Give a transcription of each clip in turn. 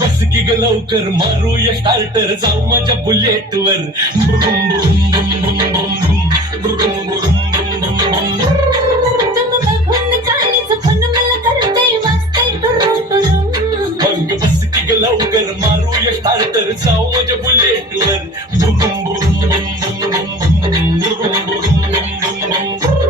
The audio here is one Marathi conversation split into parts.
बस की ग लवकर मारूया स्टार्टर जाऊ माझ्या बुलेट वर बुरुम बुरुम बुम बुम बुम बुम बुरुम बुरुम बुम बुम बुम मग बस की ग लवकर मारूया स्टार्टर जाऊ माझ्या बुलेट वर बुरुम बुरुम बुम बुम बुम बुम बुरुम बुरुम बुम बुम बुम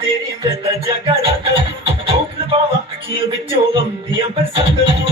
तेरी मैं जगा रात, ओपन पावा अखियों विचों गम दियां बरसात।